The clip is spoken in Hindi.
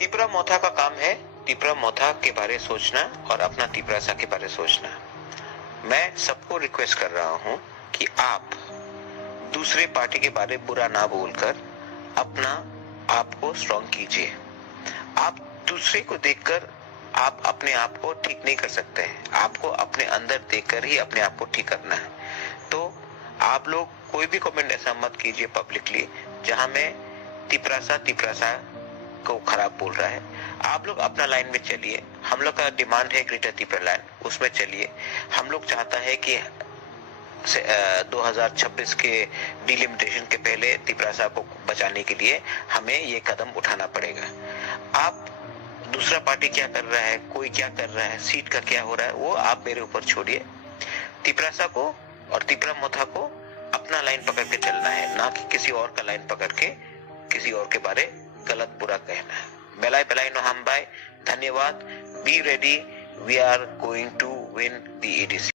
तिपरा मोथा का काम है तिपरा मोथा के बारे सोचना और अपना तिपरासा के बारे सोचना। मैं सबको रिक्वेस्ट कर रहा हूं कि आप दूसरे पार्टी के बारे बुरा ना बोलकर अपना आप को स्ट्रॉन्ग कीजिए। आप दूसरे को देखकर आप अपने आप को ठीक नहीं कर सकते हैं, आपको अपने अंदर देखकर ही अपने आप को ठीक करना है। तो आप लोग कोई भी कमेंट ऐसा मत कीजिए पब्लिकली जहां में तिपरासा को खराब बोल रहा है। आप लोग अपना लाइन में चलिए। हम लोग का डिमांड है ग्रेटर तिपरा लाइन, उसमें चलिए। हम लोग चाहता है कि 2026 के डिलिमिटेशन के पहले तिपरासा को बचाने के लिए हमें ये कदम उठाना पड़ेगा। आप दूसरा पार्टी क्या कर रहा है, कोई क्या कर रहा है, सीट का क्या हो रहा है, वो आप मेरे ऊपर छोड़िए। तिपरासा को और तिपरा मोथा को अपना लाइन पकड़ के चलना है, ना कि किसी और का लाइन पकड़ के किसी और के बारे गलत बुरा कहना है। मेलाई पेलाई नो हम बाय। धन्यवाद। Be ready, we are going to win the EDC।